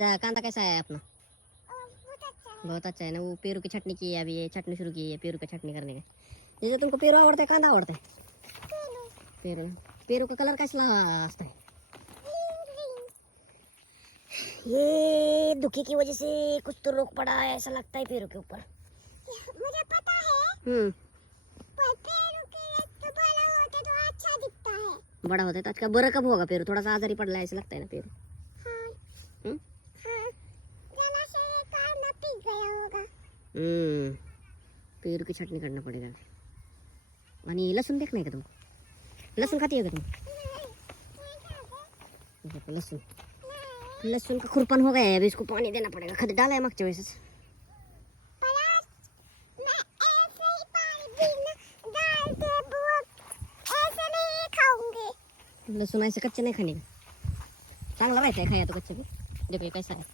कांदा कैसा है अपना? बहुत अच्छा है ना। वो पेरू की चटनी की है, अभी ये चटनी शुरू की है, पेरू की चटनी करने का। जैसे तुमको पेरू आवड़ता है, कांदा आवड़ता है? पेरू ना। पेरू का कलर कैसा आता है? ये दुखी की वजह से कुछ तो रोक पड़ा है ऐसा लगता है पेरू के ऊपर। मुझे पता है। पर पेरू के तो बड़ा होता तो अच्छा दिखता है। बड़ा होता है तो आज का बड़ा कब होगा पेरू? थोड़ा सा आजारी पड़ रहा है ऐसा लगता है ना पेरू। हाँ। हाँ। जला से कांदा पीक गया होगा। पेरू की चटनी करना पड़ेगा। आणि लसूण देख नाही का तुमको? लसूण खाती है का तुम? लसूण लहसुन का खुरपन हो गया है, अभी इसको पानी देना पड़ेगा। खद डाला है मागच्या वेळेस। लहसुन ऐसे कच्चे नहीं खाने का, चांगला रहता है खाया तो कच्चे भी। देखो ये कैसा है।